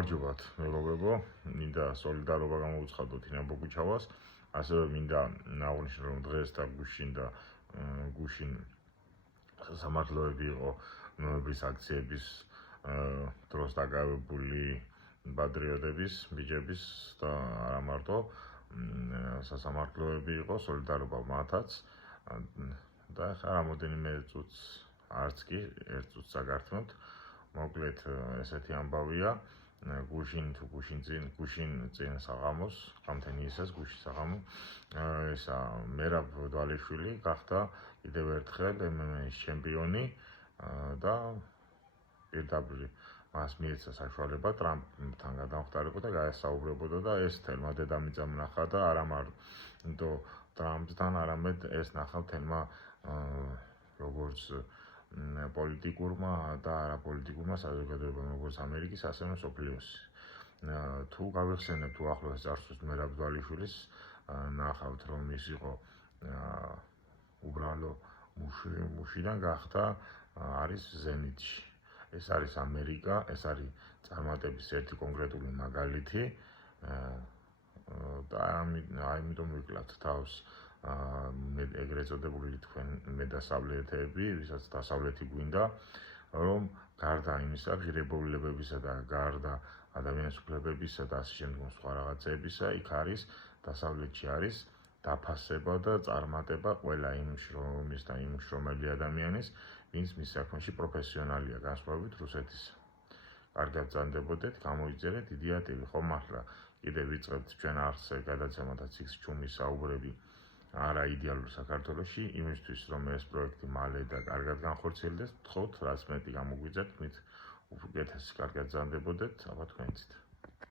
გამარჯობათ მეგობრებო, მინდა სოლიდარობა გამოუცხადოთ ინა ბოგუჩავას, ასევე მინდა აღვნიშნო რომ დღეს და გუშინ სამართლოები იყო ნოემბრის აქციების დროს დაკავებული პატრიოტების, ბიჭების და არა მარტო სასამართლოები იყო, სოლიდარობა მათაც და ხა რამოდენიმე წუთს არც კი ერთ წუთს აგართმევთ. მოკლედ ესეთი ამბავია გუშინ წინ საღამოს გამთენიისას გუშინ საღამო ესა მერაბ დვალიშვილი გახდა კიდევ ერთხელ MMA-ის ჩემპიონი და პირდაპირ მას მიეცა საშუალება ტრამპთან გადამხდარიყო და გაესაუბრებოდა და ეს თელმა დედამიწამ ნახა და არა მარტო ტრამპთან, არამედ ეს ნახა თელმა როგორც პოლიტიკურმა და არაპოლიტიკურმა საზოგადოებამ როგორც ამერიკის, ასევე მსოფლიოს. თუ გავიხსენებთ უახლოეს წარსულს მერაბ დვალიშვილის, ნახავთ რომ ის იყო უბრალო მუშიდან გახდა არის ზენიტში. ეს არის ამერიკა, ეს არის წარმატების ერთი კონკრეტული მაგალითი და ამიტომ ვიკლავთ თავს ეგრეთ წოდებული თქვენ მედასავლეთები, ვისაც დასავლეთი გვინდა, რომ გარდა იმისა, ღირებულებებისა და გარდა ადამიანის უფლებებისა და ასე შემდგომ სხვა რაღაცებისა, იქ არის დასავლეთში არის დაფასება და წარმატება ყველა იმ შრომის და იმ შრომელი ადამიანის, ვინც მის საქმეში პროფესიონალია, განსხვავებით რუსეთისა. კარგად ბრძანდებოდეთ, გამოიწერეთ დიდი ატივი, ხო მართლა კიდევ ვიწყებთ ჩვენ არც გადაცემათაც იქ ჩუმის საუბრები არა იდეალურ საქართველოში, იმისთვის რომ ეს პროექტი მალე და კარგად განხორციელდეს, ვთხოვთ, რაც მეტი გამოგვიძებთ, მით უკეთეს კარგად ბრძანდებოდეთ, აბა თქვენიცით.